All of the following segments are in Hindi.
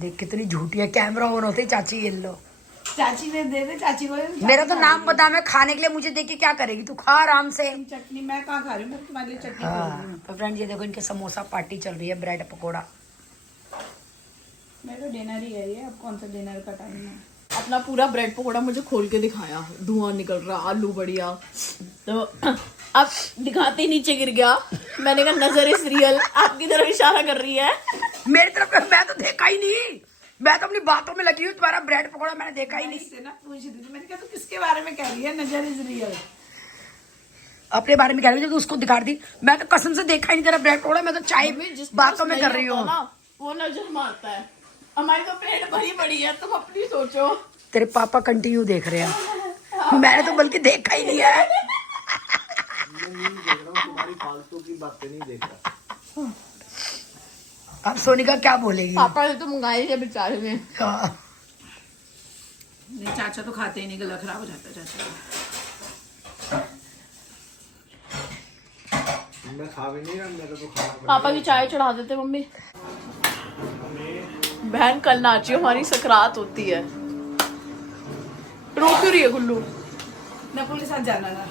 देख कितनी झूठी है, कैमरा ऑन होते ही चाची ये लो। चाची ने दे दे, चाची को मेरा तो नाम बता, मैं खाने के लिए, मुझे देख के क्या करेगी तू, खा आराम से। चटनी मैं कहाँ खा रही हूँ, मैं तुम्हारे लिए चटनी हाँ तो फ्रेंड ये देखो इनके समोसा पार्टी चल रही है, ब्रेड पकोड़ा। मेरा डिनर ही है ये, अब कौन सा डिनर का टाइम है। अपना पूरा ब्रेड पकोड़ा मुझे खोल के दिखाया, धुआं निकल रहा, आलू बढ़िया, तो अब दिखाते ही नीचे गिर गया। मैंने कहा नजर इज रियल, आपकी तरफ इशारा कर रही है। मेरी तरफ मैं तो देखा ही नहीं, मैं तो अपनी बातों में लगी हूँ, तुम्हारा ब्रेड पकोड़ा मैंने देखा ही नहीं। ना पूछ रही थी, मैंने कहा तू किसके बारे में कह रही है नजर इज रियल। अपने बारे में कह रही हूँ, जब उसको दिखा दी, मैं तो कसम से देखा ही नहीं तेरा ब्रेड पकोड़ा, मैं तो चाय बातों में कर रही हूँ। वो नजर मारता है, हमारी तो प्लेट भरी पड़ी है, तुम अपनी सोचो। तेरे पापा कंटिन्यू देख रहे हैं, मैंने तो बल्कि देखा ही नहीं है। तुम्हारी फालतू की बातें नहीं देख रहा। अब सोनिका क्या बोलेगी? पापा ने तो मंगाई है बेचारे ने। हाँ। नहीं चाचा तो खाते ही नहीं, गला खराब हो जाता है चाचा का। मैं खा भी नहीं रहा, मेरे को खाना पड़ेगा। पापा की चाय चढ़ा देते मम्मी। बहन कल नाची, हमारी सकरात होती है। रो क्यों रही है गुल्लू? नकुल के साथ जाना था।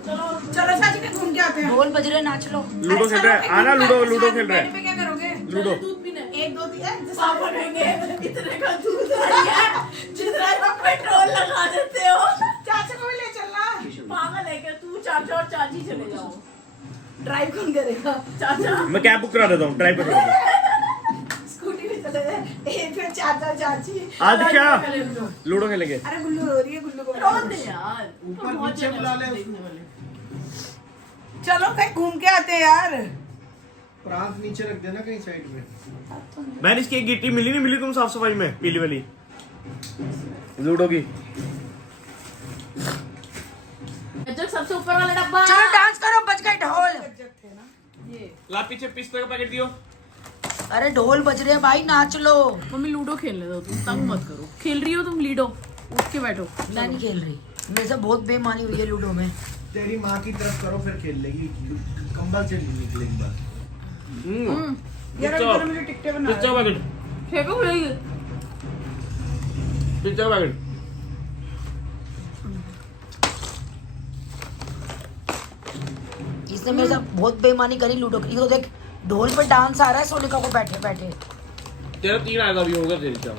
चलो चलो चाची के घूम के आते हैं। ढोल बज रहे, नाच लो। लूडो खेल रहे हैं, आना लूडो खेल रहे बेड हैं। पे क्या करोगे? लूडो। दूध पीने। एक दो दिया पापा कहेंगे इतने का दूध है जितना का पेट्रोल लगा देते हो। चाचा को भी ले चलना। पागल है क्या तू? चाचा और चाची चले जाओ। ड्राइव कौन करेगा? चाचा। मैं कैब बुक करा देता हूँ, ड्राइव कर देता स्कूटी पे चले जाए, एक फिर चाचा चाची। आज क्या लूडो खेलेंगे? अरे गुल्लू रो रही है, गुल्लू को रो दे यार। ऊपर नीचे बुला ले। चलो कहीं घूम के आते हैं यार। प्रांत नीचे रख देना कहीं साइड में। मैंने इसकी एक गिट्टी मिली नहीं मिली तुम साफ सफाई में, पीली वाली लूडो की। सबसे ऊपर वाला डब्बा। चलो डांस करो, बज गए ढोल। ला पीछे पिस्ते का पैकेट दियो। अरे ढोल बज रहे हैं भाई, नाच लो। मम्मी लूडो खेलने दो, तुम तंग मत करो। खेल रही हो तुम लूडो, उठ के बैठो। मैं नहीं खेल रही, मेरे से बहुत बेईमानी हुई है लूडो में। तेरी माँ की तरफ करो फिर खेल लेगी, कंबल से नहीं निकलेगी बात। यार इधर मुझे टिकटे बना। पिज्जा पैकेट, फेंको खुलेगी। Pizza packet. इसने मेरे साथ बहुत बेईमानी करी लूडो की। तो देख ढोल पे डांस आ रहा है सोनिका को बैठे बैठे। तेरा 3 आएगा भी होगा तेरी चाव।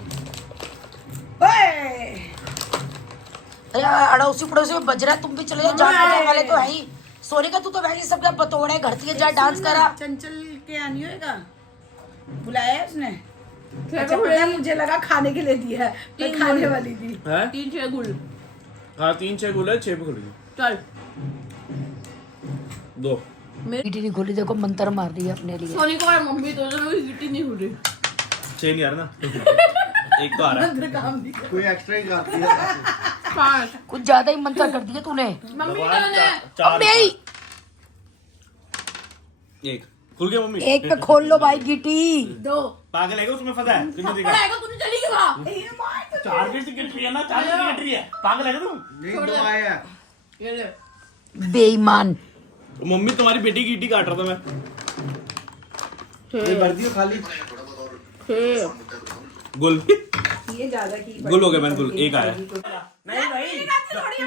अरे अड़ोसी पड़ोसी में बज रहा है, तुम भी चले जाओ, जाने वाले तो है ही। सोनिका तू तो वैसे सब बतौड़े घर थी, जा डांस करा। चंचल के आनी होएगा, बुलाया है उसने। अच्छा पता है, मुझे लगा खाने के लिए दिया है, मैं खाने वाली थी। 3-6 गुल। हाँ 3-6 गुल है, 6 पे खुलेगी। चल 2 गिटी नहीं खोली, देखो मंत्र मार रही है अपने लिए। सोनी को और मम्मी तो गिट्टी नहीं हो रही। 6 नहीं आ रहा ना। एक तो आ रहा है। काम नहीं कर। कोई एक्स्ट्रा ही करती है। 5 कुछ ज्यादा ही मंत्र कर दिया तूने। मम्मी ने 4 एक खुल गया मम्मी। एक पे खोल लो भाई गिटी। 2 पागल है क्या, उसमें फंसा है? तुमने देखा पड़ेगा, तूने चली गई वहां। 4 की गिट रही है ना, 4 की गिट रही है। पागल है क्या तुम? नहीं 2 आया ये ले। बेईमान। मम्मी तुम्हारी बेटी की गिट्टी काट रहा था मैं। ये भर दियो खाली। गुल ये ज्यादा की गुल हो गया, मैंने गुल एक आया। नहीं भाई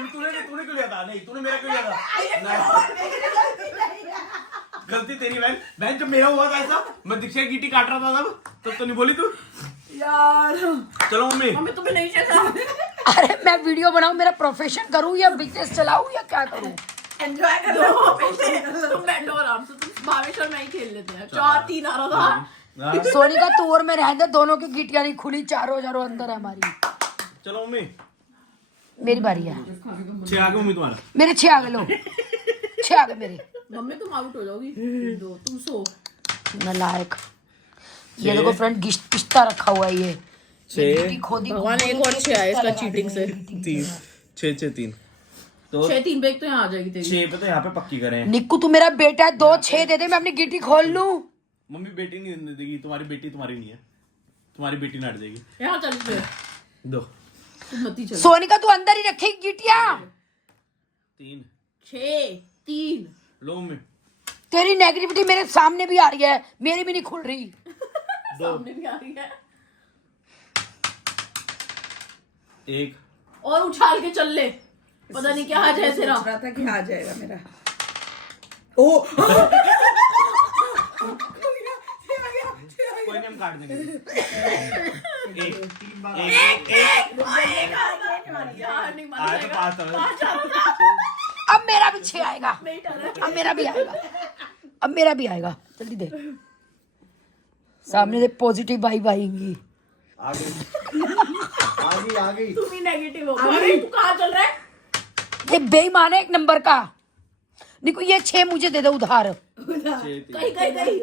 तूने क्यों लिया था? नहीं तूने मेरा क्यों लिया था? गलती तेरी बहन। बहन जब मेरा हुआ था ऐसा, मैं दीक्षा की गिट्टी काट रहा था तब तो नहीं बोली तू यार। चलो मम्मी। मम्मी तुम्हें नहीं चाहिए। अरे मैं वीडियो बनाऊं, मेरा प्रोफेशन करूं या बिजनेस चलाऊं या क्या करूं? एंजॉय कर लो। तुम बैठो आराम से, तुम भावेश और मैं ही खेल लेते हैं। 4-3 आ रहा था। सोनिका तू और मैं रहने दे, दोनों की गिटियां नहीं खुली, चारों अंदर है हमारी। चलो मम्मी। मेरी बारी है। 6 आ गए मम्मी तुम्हारा। मेरे 6 आ गए, लो 6 आ गए मेरे। मम्मी तुम आउट हो जाओगी। 2 तुम सो। नालायक। ये देखो फ्रेंड पिस्ता रखा हुआ है, ये 6 खोदी। भगवान एक और 6 आया इसका चीटिंग से। 3 6 3 तो 6-3 पे तो यहाँ आ जाएगी तेरी। 6 पे तो यहाँ पे पक्की करें। निक्कू तू मेरा बेटा है, 2-6 दे दे, मैं अपनी गिटी खोल लूं। मम्मी बेटी नहीं देगी, तुम्हारी बेटी तुम्हारी नहीं है, तुम्हारी बेटी ना हट जाएगी। यहाँ चल पे 2 तुम मत ही चल। सोनिका तू अंदर ही रखेगी गिटियां। 3 6-3 लो मम्मी। तेरी नेगेटिविटी मेरे सामने भी आ रही है, मेरी भी नहीं खुल रही। सामने भी आ रही है। एक और उछाल के चल ले, पता नहीं क्या आ जाए तेरा। सोच रहा था कि आ जाएगा मेरा। ओ कोई नहीं, हम काट देंगे। एक यार नहीं माना आया तो जाएगा। 5 पाँच आ रहा। अब मेरा भी 6 आएगा, नहीं डरा। अब मेरा भी आएगा, अब मेरा भी आएगा। जल्दी दे, सामने से पॉजिटिव वाइब आएंगी। आ गई। तुम ही नेगेटिव हो। अरे तू कहाँ चल रहा है? ये बेईमान है एक नंबर का। निकू ये 6 मुझे दे दो उधार। कहीं कट गई।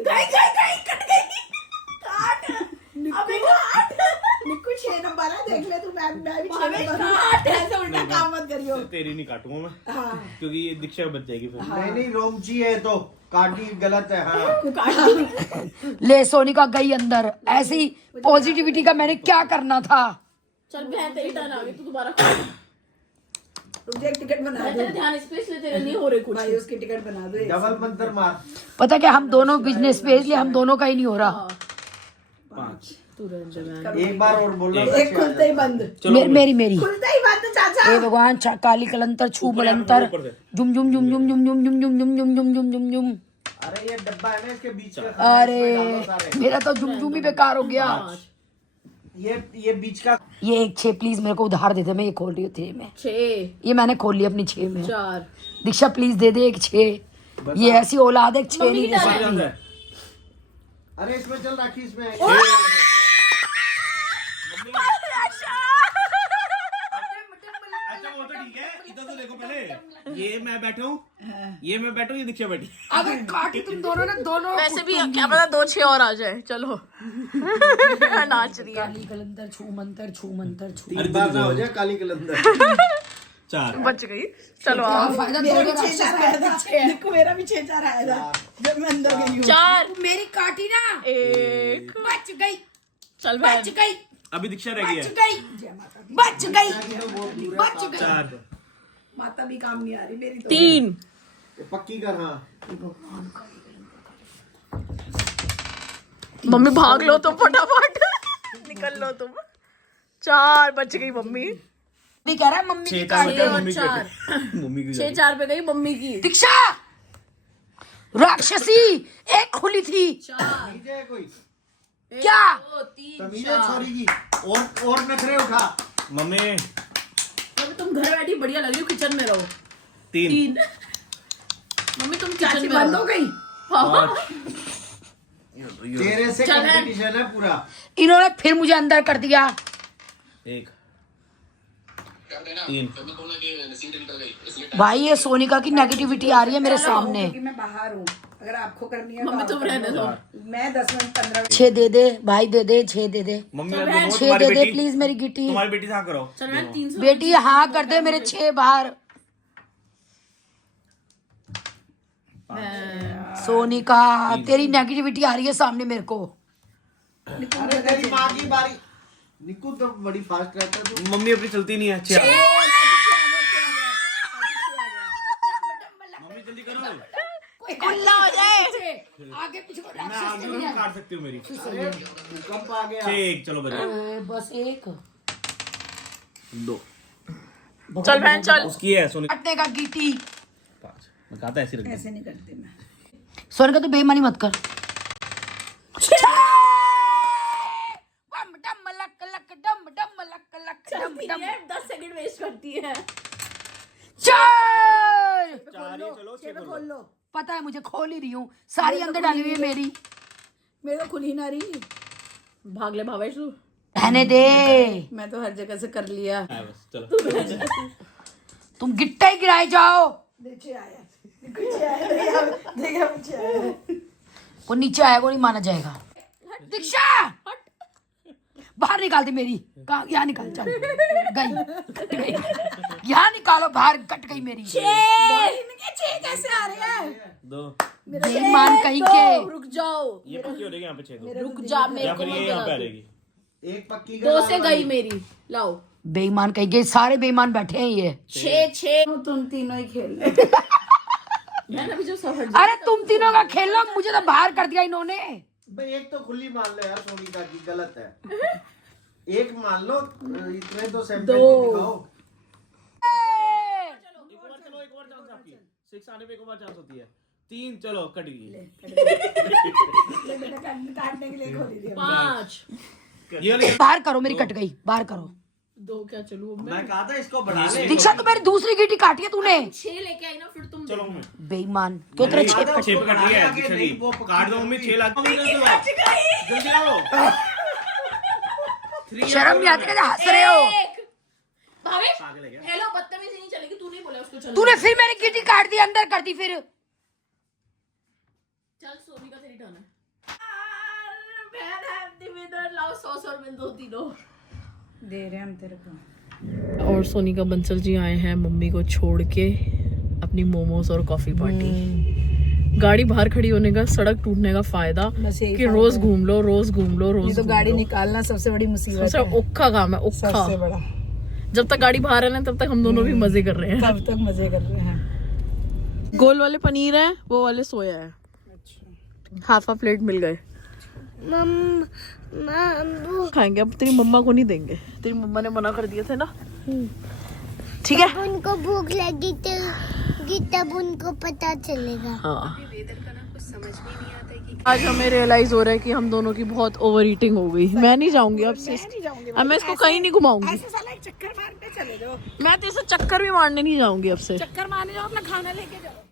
काट अबे काट। निक्कू 6 नंबर है, देख ले तू। मैं भी 6 अबे नंबर काट। ऐसे उल्टा काम मत करियो। तेरी नहीं काटूंगा मैं, हाँ क्योंकि ये दीक्षा बच जाएगी फिर। नहीं रोमची है तो काटी गलत है। हाँ तू काट। ले सोनिका गई अंदर। ऐसी पॉजिटिविटी का मैंने क्या करना था। चल बहन तेरी टर्न आ गई, तू दोबारा काट। मुझे एक टिकट बना मैं दो तेरे ध्यान इस पे इसलिए तेरे नहीं हो रहे कुछ। भाई, उसकी टिकट बना दो। डबल मंत्र मार। पता क्या, हम दोनों बिजनेस पे, इसलिए हम दोनों का ही नहीं हो रहा। हाँ, 5 तू रहने दे बहन। एक बार और बोलो। एक खुलते ही बंद, मेरी खुलते ही बंद चाचा। हे भगवान, काली कलंतर छू बलंतर जुम जुम जुम जुम जुम जुम जुम जुम जुम जुम जुम जुम जुम जुम। अरे ये डब्बा है ना, इसके बीच का अरे मेरा तो जुम जुम ही बेकार हो गया। ये बीच का। ये एक 6 प्लीज मेरे को उधार दे दे, मैं ये खोल रही हूँ 3 में। 6 ये मैंने खोल ली अपनी 6 में। 4 दीक्षा प्लीज दे दे एक 6। ये ऐसी औलाद है 6 नहीं दे सकती। अरे इसमें चल राखी, इसमें अच्छा वो तो ठीक है, इधर तो देखो पहले। ये मैं बैठा हूँ, ये दीक्षा बैठी। अगर काटी तुम दोनों ने दोनों। वैसे भी क्या पता 2-6 और आ जाए। चलो नाच रही है। काली कलंतर छू मंतर छू मंतर छू। 3 बार ना हो जाए काली कलंदर। 4 बच गई। चलो क्या आओ। फायदा, मेरा भी दोनों 6-4 आया था। निक्कू मेरा भी 6-4 आया था जब मैं अंदर गई हूँ। 4 मेरी काटी ना, 1 बच गई, चल बच बहन। गई, अभी दीक्षा रह गई बच है। गई, बच गई, बच गई। 4 माता भी काम नहीं आ रही मेरी तो। 3 ये पक्की कर। हाँ मम्मी भाग लो तुम फटाफट। निकल लो तुम। 4 बच गई मम्मी। भी कह रहा है मम्मी की 6 काटी। और मम्मी की 4 मम्मी की 6-4 पे गई मम्मी की। दीक्षा राक्षसी एक खुली थी 4 ठीक है कोई 1 क्या? 2 3 तमीज है छोरी की। और नखरे उठा। मम्मी। तुम घर बैठी बढ़िया लग रही हो, किचन में रहो। 3 मम्मी तुम चाची किचन में बंद रहो। हो गई। 5 तेरे से चल है। कंपटीशन है पूरा। इन्होंने फिर मुझे अंदर कर दिया। 1 3 भाई ये सोनिका की नेगेटिविटी आ रही है मेरे सामने। क्योंकि मैं बाहर हूँ, अगर आपको करनी है तो मम्मी आप तुम कर रहने लो। दो। मैं 10 मिनट 15 मिनट 6 दे दे भाई, दे दे 6 दे दे, मम्मी चल मैं बहन, 6 6 दे दे प्लीज मेरी गिट्टी। तुम्हारी बेटी से हाँ करो। चल मैं 300 बेटी हाँ कर दे मेरे 6 बाहर। सोनिका तेरी नेगेटिविटी आ रही है सामने मेरे को। अरे तेरी माँ की बारी। निक्कू तो बड़ी फास्ट रहता है तू। मम्मी अपनी चलती नहीं है। 6 मम्मी जल्दी करो। खुला हो जाए। आगे पीछे को मैं आगे भी काट सकती हूँ मेरी। अरे भूकंप आ गया। 6 चलो बजा। बस एक 2 चल बहन चल। उसकी है सोनी। काटने का गिट्टी। 5 मैं कहता ऐसे रख दे। ऐसे नहीं करती मैं। सोनिका तू बेईमानी मत कर। डम लक लक डम डम लक लक डम चलती डम। है 10 सेकंड वेस्ट करती है। 4 चलो 6 खोल लो। पता है मुझे, खोल ही रही हूँ, सारी अंदर डाली हुई है मेरी। मेरे को खुल ही ना रही। भाग ले भावेश तू। रहने दे, मैं तो हर जगह से कर लिया। बस चलो। तुम गिट्टा ही गिराए जाओ। नीचे आया, नीचे आया, देखा पीछे आया। वो नीचे आएगा नहीं माना जाएगा। दीक्षा बाहर निकाल दे मेरी। कहाँ? यहाँ निकाल, चल गई, कट गई। यहाँ निकालो बाहर, कट गई मेरी। 6 कैसे आ रहे हैं? 2 बेईमान कहीं के। रुक जाओ। ये पक्की हो जाएगी यहाँ पे 6 रुक जा मेरे या को फिर मत ये यहाँ पे आ बता। रहेगी। एक पक्की 2 से गई मेरी। लाओ। बेईमान कहीं के, सारे बेईमान बैठे हैं ये। 6 तुम तीनों ही खेल लो। मैं अभी जो सफर अरे तुम तीनों का खेल लो, मुझे तो बाहर कर दिया इन्होंने। भाई एक तो खुली मान ले यार, सोनिका की गलत है। एक मान लो इतने तो सैंपल दिखाओ। एक और चांस आपकी 6 आने पे एक और चांस होती है 3 चलो कट गई ले बेटा काटने के लिए खोली थी 5 ये वाली बाहर करो, मेरी कट गई, बाहर करो। 2 क्या चलूं अब मैं मैं कहा था इसको बढ़ा ले। दीक्षा तो मेरी दूसरी गिट्टी काटी है तूने। 6 लेके आई ना फिर तुम चलो मैं बेईमान, क्यों तेरे छेद कट? 6 पे कट रही है दीक्षा जी काट दो मम्मी 6 लाख जल्दी आओ शर्म नहीं आती, कैसे हंस रहे हो? भावेश पागल है क्या? हेलो बदतमीजी नहीं चलेगी, तू नहीं बोला उसको चल तूने फिर मेरी गिट्टी काट दी, अंदर कर दी फिर। चल सोनी का तेरी टर्न है। मैन हैव द विनर, लाओ 100 में दो तीनों दे रहे हम तेरे को। और सोनी का बंसल जी आए हैं मम्मी को छोड़ के अपनी मोमोज और कॉफी पार्टी। गाड़ी बाहर खड़ी होने का, सड़क टूटने का फायदा बस यही कि रोज घूम लो रोज घूम लो रोज ये तो घूम गाड़ी लो। निकालना सबसे बड़ी मुसीबत सबसे है, औखा काम है, सबसे औखा। बड़ा। जब तक गाड़ी बाहर है ना तब तक हम दोनों भी मजे कर रहे हैं। तब तक मजे कर रहे हैं। गोल वाले पनीर है, वो वाले सोया है। हाफ प्लेट मिल गए। खाएंगे अब, तेरी मम्मा को नहीं देंगे, तेरी मम्मा ने मना कर दिए थे ना। ठीक है, उनको भूख लगी तो तब उनको पता चलेगा। हाँ। आज हमें रियलाइज हो रहा है कि हम दोनों की बहुत ओवर ईटिंग हो गई। मैं नहीं जाऊंगी अब से, अब मैं इसको कहीं नहीं घुमाऊंगी। ऐसे साला एक चक्कर मारने चले जाओ, मैं तो इसे चक्कर भी मारने नहीं जाऊंगी अब से। चक्कर मारने जाओ, अपना खाना लेके जाओ।